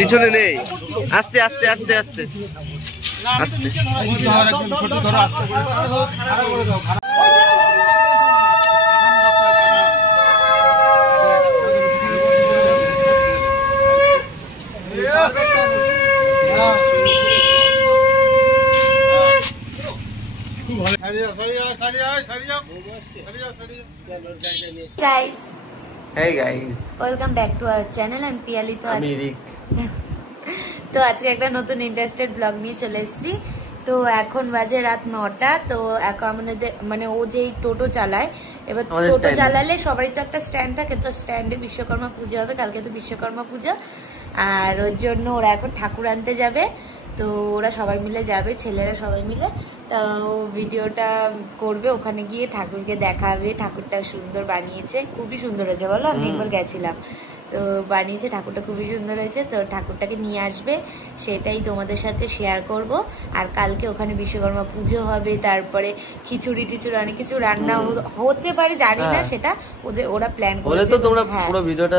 পিছনে নেই, আস্তে আস্তে আস্তে আস্তে আস্তে। Guys, hey guys, welcome back to our channel. I'm Piali. তো আজকে একটা নতুন ইন্টারেস্টেড ব্লগ নিয়ে চলে এসেছি। তো এখন বাজে রাত 9টা। তো এখন আমাদের মানে ও যেই টোটো চালায়, এবার টোটো চালালে সবারই তো একটা স্ট্যান্ড থাকে, তো স্ট্যান্ডে বিশ্বকর্মা পুজো হবে, কালকে তো বিশ্বকর্মা পুজো, আর ওর জন্য ওরা এখন ঠাকুর আনতে যাবে। তো ওরা সবাই মিলে যাবে, ছেলেরা সবাই মিলে। তো ভিডিওটা করবে, ওখানে গিয়ে ঠাকুরকে দেখাবে। ঠাকুরটা সুন্দর বানিয়েছে, খুবই সুন্দর হয়েছে, বলো? আমি একবার গেছিলাম, তো বানিয়েছে, ঠাকুরটা খুবই সুন্দর হয়েছে। তো ঠাকুরটাকে নিয়ে আসবে, সেটাই তোমাদের সাথে শেয়ার করব। আর কালকে ওখানে বিশ্বকর্মা পুজো হবে, তারপরে খিচুড়ি টিচুড়ি অনেক কিছু রান্না হতে পারে, জানি না, সেটা ওরা প্ল্যান করেছে।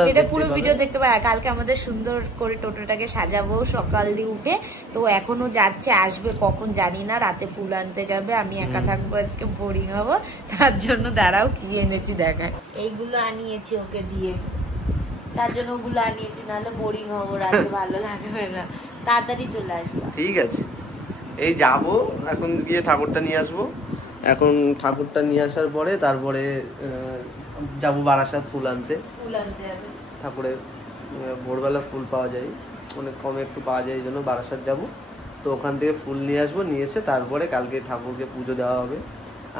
সেটা পুরো ভিডিও দেখতে পাবে। কালকে আমাদের সুন্দর করে টোটোটাকে সাজাবো সকাল দিয়ে উঠে। তো এখনো যাচ্ছে, আসবে কখন জানি না, রাতে ফুল আনতে যাবে। আমি একা থাকবো, আজকে বোরিং হবো, তার জন্য দাঁড়াও কি এনেছি দেখায়। এইগুলো আনিয়েছি ওকে দিয়ে, তার জন্য ওগুলো আনিয়েছি, নাহলে বোরিং হবো, রাতে ভালো লাগবে না। তাড়াতাড়ি চলে আসবো। ঠিক আছে, এই যাবো এখন, গিয়ে ঠাকুরটা নিয়ে আসবো। এখন ঠাকুরটা নিয়ে আসার পরে তারপরে যাবো বারাসাত ফুল আনতে। যাবে ঠাকুরের ভোরবেলা ফুল পাওয়া যায়, অনেক কমে একটু পাওয়া যায়, এই জন্য বারাসাত যাবো। তো ওখান থেকে ফুল নিয়ে আসবো, নিয়ে এসে তারপরে কালকে ঠাকুরকে পুজো দেওয়া হবে।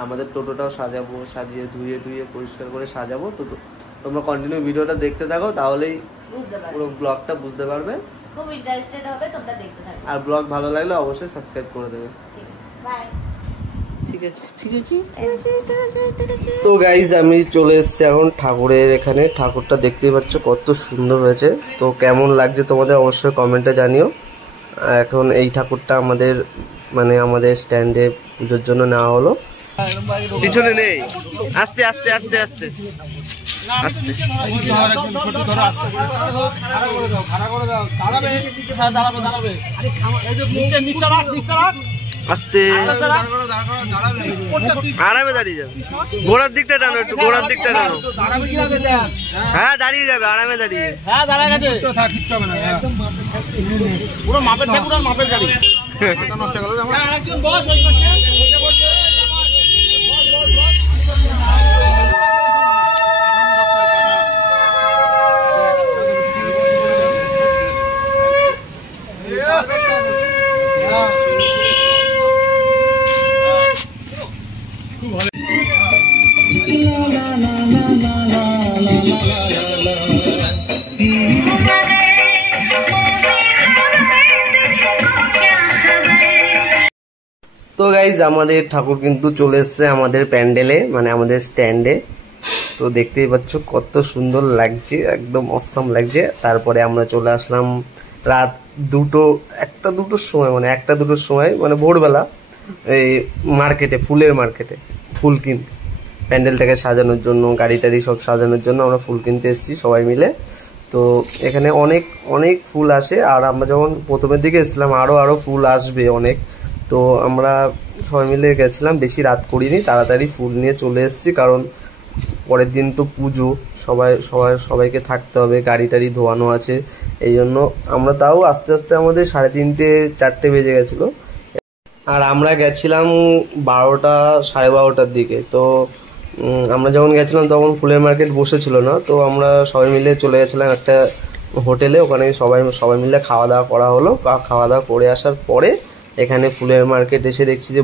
আমাদের টোটোটাও সাজাবো, সাজিয়ে ধুয়ে পরিষ্কার করে সাজাবো। তো তোমরা কন্টিনিউ ভিডিওটা দেখতে থাকো, তাহলেই পুরো ব্লগটা বুঝতে পারবে, খুব ইন্টারেস্টেড হবে, তোমরা দেখতে থাকো। আর ব্লগ ভালো লাগলে অবশ্যই সাবস্ক্রাইব করে দেবে। ঠিক আছে, বাই। ঠিক আছে। তো গাইজ, আমি চলে এসেছি এখন ঠাকুরের এখানে। ঠাকুরটা দেখতেই পাচ্ছ কত সুন্দর হয়েছে। তো কেমন লাগছে তোমাদের অবশ্যই কমেন্টে জানিও। এখন এই ঠাকুরটা আমাদের স্ট্যান্ডে পুজোর জন্য নেওয়া হলো। পিছনে নেই, আস্তে আস্তে আস্তে আস্তে আস্তে। আস্তে আরামে দাঁড়িয়ে যাবে, গোড়ার দিকটা টানো, একটু গোড়ার দিকটা টানো। হ্যাঁ, দাঁড়িয়ে যাবে, আরামে দাঁড়িয়ে। হ্যাঁ, দাঁড়ায় গেছে, পুরো মাপের ঠাকুর আর মাপের গাড়ি। তো গাইজ, আমাদের ঠাকুর কিন্তু চলে এসছে আমাদের প্যান্ডেলে, আমাদের স্ট্যান্ডে। তো দেখতেই পাচ্ছ কত সুন্দর লাগছে, একদম অসাম লাগছে। তারপরে আমরা চলে আসলাম রাত 1-2টোর সময়, 1-2টোর সময়, ভোরবেলা, এই মার্কেটে, ফুলের মার্কেটে ফুল কিনতে, প্যান্ডেলটাকে সাজানোর জন্য, গাড়ি টাড়ি সব সাজানোর জন্য আমরা ফুল কিনতে এসেছি সবাই মিলে। তো এখানে অনেক অনেক ফুল আসে, আর আমরা যখন প্রথমের দিকে এসেছিলাম আরও ফুল আসবে অনেক। তো আমরা সবাই মিলে গেছিলাম, বেশি রাত করিনি, তাড়াতাড়ি ফুল নিয়ে চলে এসেছি, কারণ পরের দিন তো পুজো, সবাইকে থাকতে হবে, গাড়ি টাড়ি ধোয়ানো আছে। এই জন্য আমরা তাও আস্তে আস্তে আমাদের 3:30-4টে বেজে গেছিলো। আর আমরা গেছিলাম 12টা-12:30টার দিকে। তো আমরা যখন গেছিলাম তখন ফুলের মার্কেট বসেছিল না। তো আমরা সবাই মিলে চলে গেছিলাম একটা হোটেলে, ওখানে সবাই মিলে খাওয়া দাওয়া করা হলো। খাওয়া দাওয়া করে আসার পরে এখানে ফুলের মার্কেট এসে দেখছি যে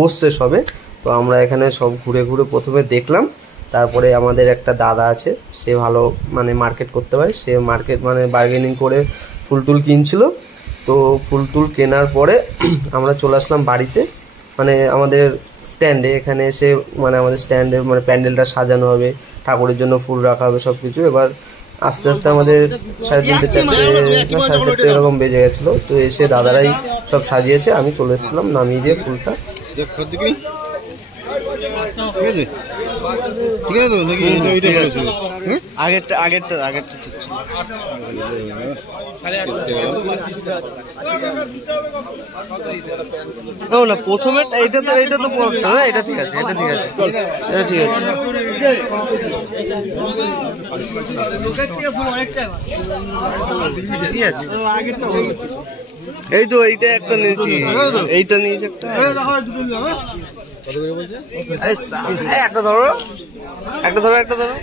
বসছে সবে। তো আমরা এখানে সব ঘুরে প্রথমে দেখলাম। তারপরে আমাদের একটা দাদা আছে, সে ভালো মার্কেট করতে পারে, সে মার্কেট বার্গেনিং করে ফুল টুল কিনছিল। তো ফুল টুল কেনার পরে আমরা চলে আসলাম বাড়িতে, আমাদের স্ট্যান্ডে। এখানে এসে আমাদের স্ট্যান্ডে প্যান্ডেলটা সাজানো হবে, ঠাকুরের জন্য ফুল রাখা হবে, সব কিছু। এবার আস্তে আস্তে আমাদের 3:30-4টে এরকম বেজে গেছিলো। তো এসে দাদারাই সব সাজিয়েছে, আমি চলে এসেছিলাম নামিয়ে দিয়ে ফুলটা। ঠিক আছে তো নাকি ওইটা ঠিক আছে। হ্যাঁ আগেরটা ঠিক ছিল। ও না প্রথমে এইটা তো পড়তো না, এটা ঠিক আছে, এটা ঠিক আছে। ঠিক আছে, এই তো এইটা একটা নিয়েছি, এইটা নিয়েছি একটা। একটা ধরো একটা ধরো একটা ধরো।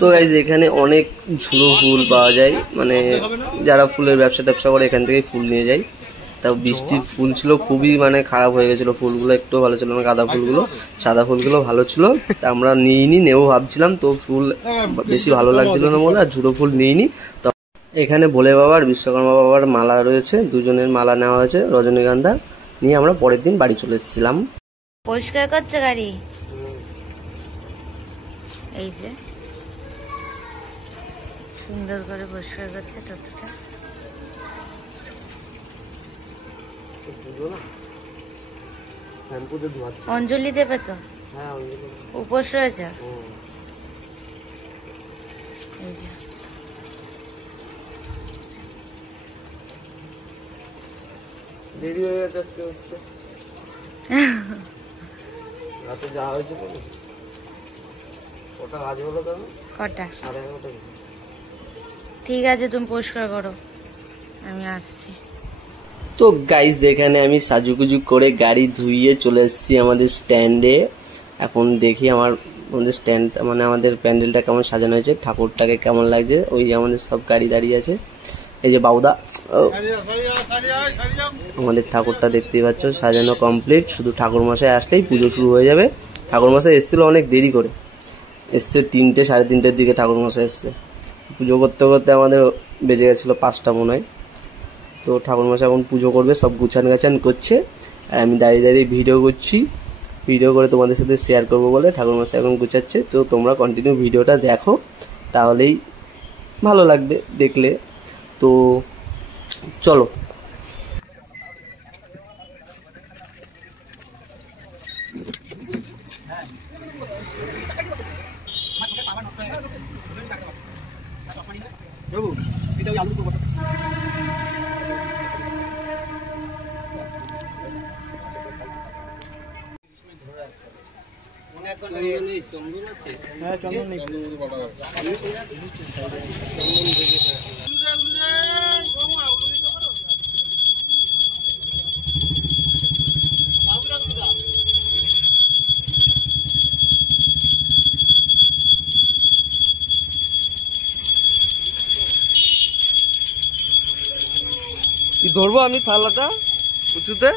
তো গাইস এখানে অনেক ঝুড়ো ফুল পাওয়া যায়, মানে যারা ফুলের ব্যবসা ট্যাবসা করে এখান থেকে ফুল নিয়ে যায়। তাও বৃষ্টির ফুল ছিল, খুবই মানে খারাপ হয়ে গেছিল ফুলগুলো, একটু ভালো ছিল না। গাঁদা ফুলগুলো, সাদা ফুলগুলো ভালো ছিল, তা আমরা নিইনি, নেবো ভাবছিলাম, তো ফুল বেশি ভালো লাগছিল না বলে আর ঝুড়ো ফুল নিইনি। তো এখানে ভোলে বাবার, বিশ্বকর্মা বাবার মালা রয়েছে, দুজনের মালা নেওয়া হয়েছে রজনীগন্ধার, নিয়ে আমরা পরের দিন বাড়ি চলে এসেছিলাম। পরিষ্কার করছে গাড়ি, এই যে সুন্দর করে পরিষ্কার করছে টোটোটা। অঞ্জলি দেবে তো? উপোস রয়েছে। এই যে দেরি হয়ে গেছে আজকে উঠতে, রাতে যাওয়া হয়েছে। কটা কাজ হলো কেন? কটা? 11:30। ঠিক আছে, তুমি পরিষ্কার করো, আমি আসছি। তো গাইস এখানে আমি সাজুগুজু করে গাড়ি ধুইয়ে চলে এসেছি আমাদের স্ট্যান্ডে। এখন দেখি আমাদের স্ট্যান্ড মানে আমাদের প্যান্ডেলটা কেমন সাজানো হয়েছে, ঠাকুরটাকে কেমন লাগছে। ওই আমাদের সব গাড়ি দাঁড়িয়ে আছে, এই যে বাউদা, আমাদের ঠাকুরটা দেখতেই পাচ্ছ সাজানো কমপ্লিট। শুধু ঠাকুরমশাই আসলেই পুজো শুরু হয়ে যাবে। ঠাকুরমশাই এসেছিল অনেক দেরি করে, এসছে 3টে 3:30-এর দিকে ঠাকুরমশাই এসছে। পুজো করতে করতে আমাদের বেজে গেছিলো 5টা মনে হয়। তো ঠাকুরমশাই এখন পুজো করবে, সব গুছান করছে, আর আমি দাঁড়িয়ে দাঁড়িয়ে ভিডিও করছি। ভিডিও করে তোমাদের সাথে শেয়ার করবো বলে ঠাকুরমশাই এখন গুছাচ্ছে। তো তোমরা কন্টিনিউ ভিডিওটা দেখো, তাহলেই ভালো লাগবে দেখলে। তো চলো। ধরবো আমি থালাটা উঁচুতে।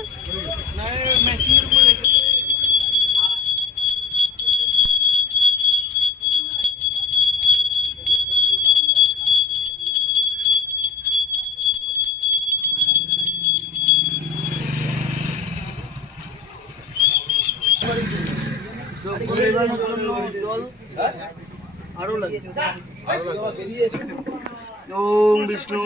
ओम विष्णु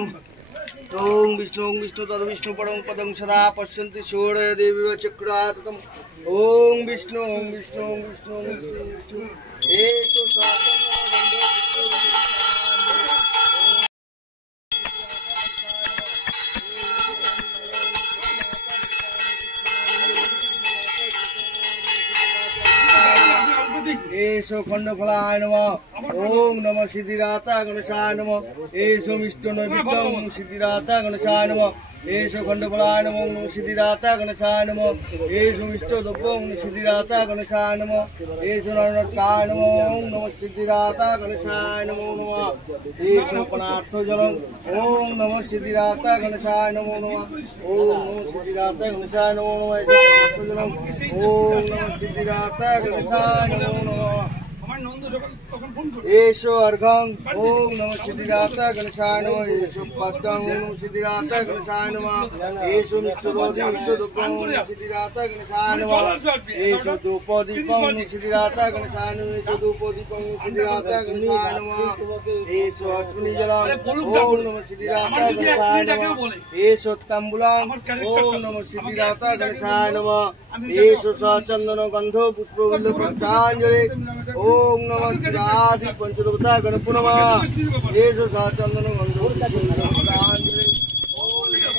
ओम विष्णु तद विष्णु परम पदं सदा पश्यन्ति सूर्य देवी चक्रातम। ओम विष्णु एतो एषो खंडफलाय नमः। ओम नमः सिद्धिदाता गणेशाय नमः। एषो मिष्टो नैवेद्यं सिद्धिदाता गणेशाय नमः। एषो खंडफलाय नमः। ओम नमः सिद्धिदाता गणेशाय नमः। एषो मिष्टो द्रव्यं सिद्धिदाता गणेशाय नमः। एषो नरनटकाय नमः। ओम नमः सिद्धिदाता गणेशाय नमो नमः। एषो पणार्थो जलम्। ओम नमः सिद्धिदाता गणेशाय नमो नमः। ओम नमः सिद्धिदाता गणेशाय नमो नमः। एषो पणार्थो जलम्। ओम नमः सिद्धिदाता गणेशाय नमो नमः। एषो अर्घं ओम नमः सिद्धिदाता गणेशाय नमः एषो पद्मं ओम नमः सिद्धिदाता गणेशाय नमः एषो मिष्टदोषि मिष्टदुपं ओम नमः सिद्धिदाता गणेशाय नमः एषो धूपदीपं ओम नमः सिद्धिदाता गणेशाय नमः एषो धूपदीपं ओम नमः सिद्धिदाता गणेशाय नमः एषो अश्विनी जलं ओम नमः सिद्धिदाता गणेशाय नमः एषो ताम्बूलं ओम नमः सिद्धिदाता गणेशाय नमः एषो चंदन गंध पुष्प पुष्पांजलि ओम नमः शिवादि पंचदेवता गणपति नमः एषो चंदन गंध पुष्पांजलि ओम नमः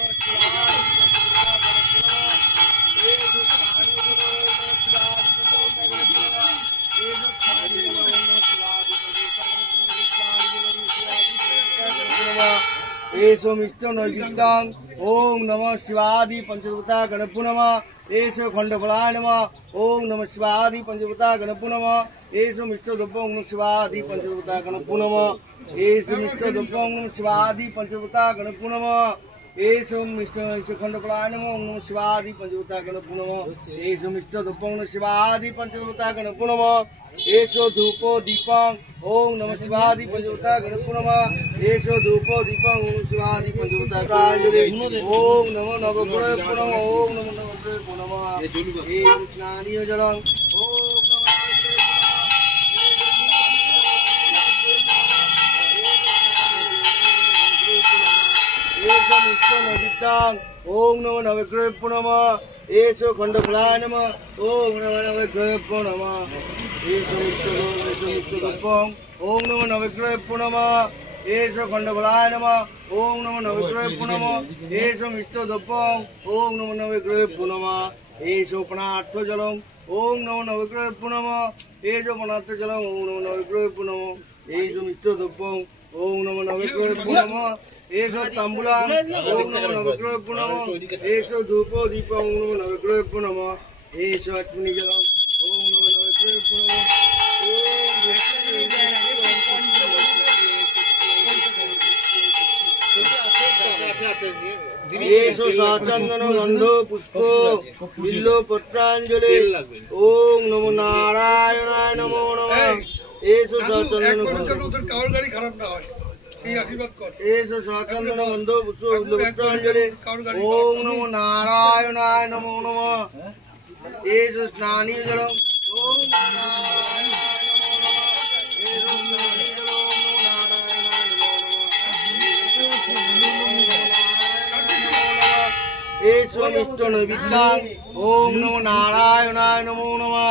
एषो मिष्टो नैवेद्यं ओम नमः शिवादि पंचदेवता गणपति नमः एषो खंडफलाय नमः ओम नमः शिवादि पंचदेवता गणपति नमः एषो मिष्टद्रव्यं ओम नमः शिवादि पंचदेवता गणपति नमः एषो मिष्टद्रव्यं ओम नमः शिवादि पंचदेवता गणपति नमः एषो खंडफलाय नमः ओम नमः शिवादि पंचदेवता गणपति नमः एषो मिष्टद्रव्यं ओम नमः शिवादि पंचदेवता गणपति नमः एषो धूपो दीपं ओम नमः शिवादि पंचदेवता गणपति नमः एषो धूपो दीपं ओम शिवादि पंचदेवता कांजलि ओम नमो नवग्रह नमः ओम नमो नवग्रह नमः एषो स्नानीय जलं ओम एषो मिष्टो नैवेद्यं ओम नमो नवग्रह नमः एषो खंडफलाय नमः ओम नमो नवग्रह नमः एषो मिष्टद्रव्यं ओम नमो नवग्रह नमः एषो खंडफलाय नमः ओम नमो नवग्रह नमः एषो मिष्टद्रव्यं ओम नमो नवग्रह नमः एषो पनार्थ जलं ओम नमो नवग्रह नमः एषो पनार्थ जलं ओम नमो नवग्रह नमः एषो मिष्टद्रव्यं ओम नमो नवग्रह नमः एषो ताम्बूलं ओम नमो नवग्रह नमः एषो धूपो दीपं ओम नमो नवग्रह नमः एषो अश्विनी जलं ओम नमो नवग्रह नमः एषो चंदन गंध पुष्प बिल्लो पत्रांजलि ओम नमो नारायणाय नमो नमः एषो चंदन एषो चंदन गंध पुष्प बिल्लो पत्रांजलि ओम नमो नारायणाय नमो नमः एषो स्नानीय जलं ओम नारायणाय नमो नमः एषो स्नानीय जलं ओम नारायणाय नमो नमः एषो मिष्टो नैवेद्यं ओम नमो नारायणाय नमो नमः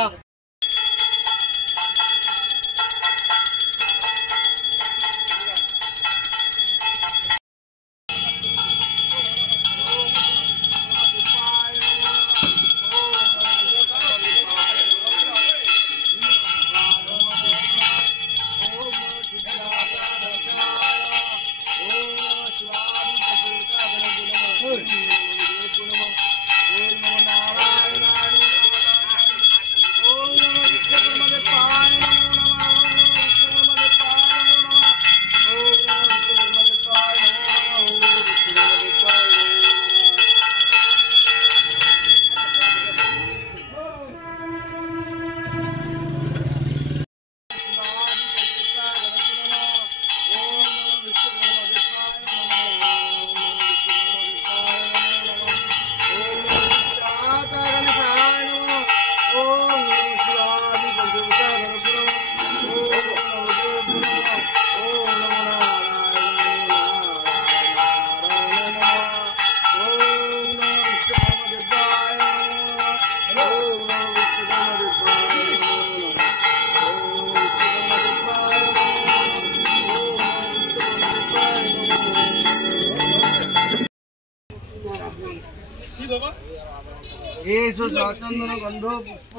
एषो चंदन गंध पुष्प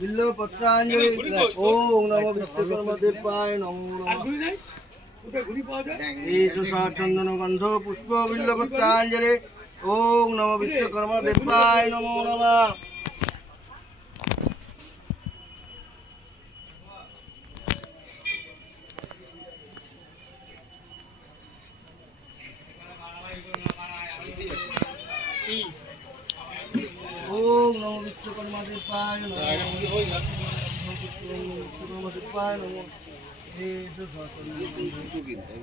बिल्लो पत्रांजलि ओम नमो विश्वकर्मा देवाय नमो नमः एषो चंदन गंध पुष्प बिल्लो पत्रांजलि ओम नमो विश्वकर्मा देवाय नमो नमः ओम नमो विश्वकर्मा देवाय नमो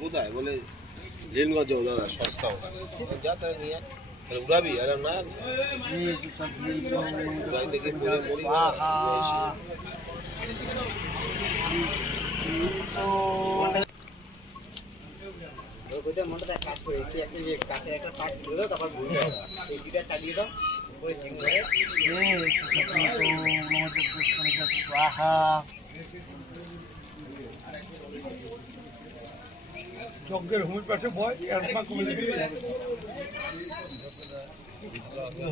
কোথায় বলে রেলগঞ্জে দাদা সস্তা যা তাই নিয়ে উড়াবি আর না দেখে পড়ে মরি যজ্ঞের হোমের পাশে বয় অ্যাজমা কমে যাবে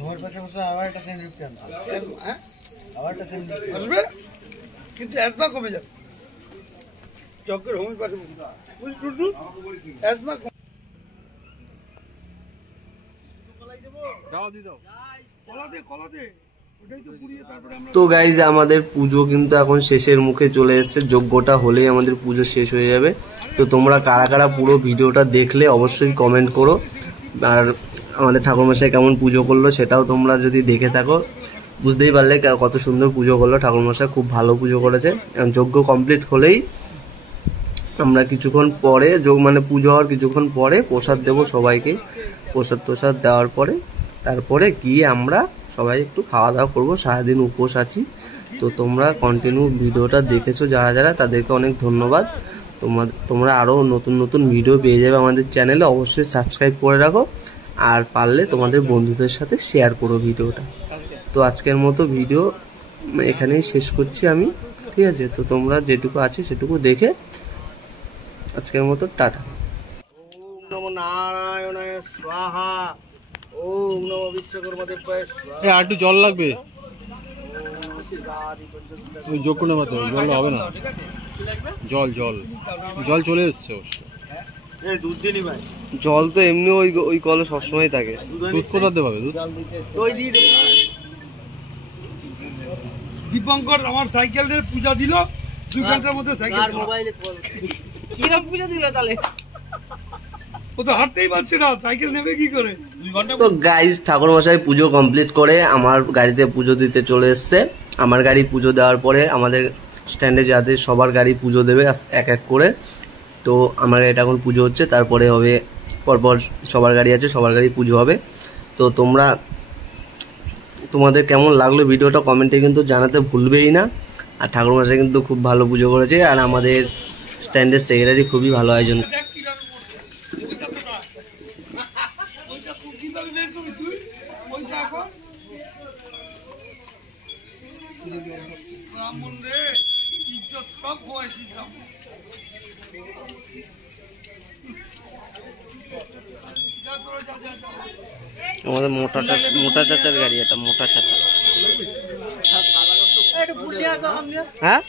হোমের পাশে বসে আবার একটা স্যান্ডউইচ আনতে হ্যাঁ আবার একটা স্যান্ডউইচ আসবে কিন্তু অ্যাজমা কমে যাবে যজ্ঞের হোমের পাশে বুঝলি অ্যাজমা দাও দি দাও কলা দে ওটাই তো পুড়িয়ে তারপরে আমরা তো গাইজ আমাদের পুজো কিন্তু এখন শেষের মুখে চলে এসেছে, যজ্ঞটা হলেই আমাদের পুজো শেষ হয়ে যাবে। তো তোমরা কারা কারা পুরো ভিডিওটা দেখলে অবশ্যই কমেন্ট করো, আর আমাদের ঠাকুরমশাই কেমন পুজো করলো সেটাও তোমরা যদি দেখে থাকো বুঝতেই পারলে কত সুন্দর পুজো করলো ঠাকুরমশাই, খুব ভালো পুজো করেছে। যজ্ঞ কমপ্লিট হলেই আমরা কিছুক্ষণ পরে মানে পুজো হওয়ার কিছুক্ষণ পরে প্রসাদ দেবো সবাইকে। প্রসাদ দেওয়ার পরে তারপরে গিয়ে আমরা সবাই একটু খাওয়া দাওয়া করবো, সারাদিন উপোস আছি। তো তোমরা কন্টিনিউ ভিডিওটা দেখেছো যারা যারা তাদেরকে অনেক ধন্যবাদ। তোমরা আরও নতুন নতুন ভিডিও পেয়ে যাবে আমাদের চ্যানেলে, অবশ্যই সাবস্ক্রাইব করে রাখো, আর পারলে তোমাদের বন্ধুদের সাথে শেয়ার করো ভিডিওটা। তো আজকের মতো ভিডিও এখানেই শেষ করছি আমি, ঠিক আছে? তো তোমরা যেটুকু আছে সেটুকু দেখে আজকের মতো টাটা। ওম নমো নারায়ণায় স্বাহা। ওম নমো বিশ্বকর্মাদেবায় স্বাহা। আর একটু জল লাগবে, ওই যোগ করে মতো জল হবে না, জল চলে এসছে অবশ্য। দুধ দিনি ভাই, জল তো এমনি ওই কলে সবসময় থাকে। দুধ কোথা দিয়ে পাবে? দুধ ওই দিয়ে দেবো। দীপঙ্কর আমার সাইকেলের পূজা দিল 2 ঘন্টার মধ্যে সাইকেল মোবাইলে কল কিরম পুজো দিল তাহলে? ও তো হাঁটতেই পারছে না, সাইকেল নেবে কি করে? তো গাইজ ঠাকুরমশাই পুজো কমপ্লিট করে আমার গাড়িতে পুজো দিতে চলে এসছে। আমার গাড়ি পুজো দেওয়ার পরে আমাদের স্ট্যান্ডে যাদের সবার গাড়ি পুজো দেবে এক এক করে। তো আমার গাড়িটা এখন পুজো হচ্ছে, তারপরে হবে পরপর সবার গাড়ি আছে, সবার গাড়ি পুজো হবে। তো তোমাদের কেমন লাগলো ভিডিওটা কমেন্টে কিন্তু জানাতে ভুলবেই না। আর ঠাকুরমশাই কিন্তু খুব ভালো পুজো করেছে, আর আমাদের স্ট্যান্ডের সেক্রেটারি খুবই ভালো আয়োজন। আমাদের মোটা চাচার গাড়ি, এটা মোটা চাচা। হ্যাঁ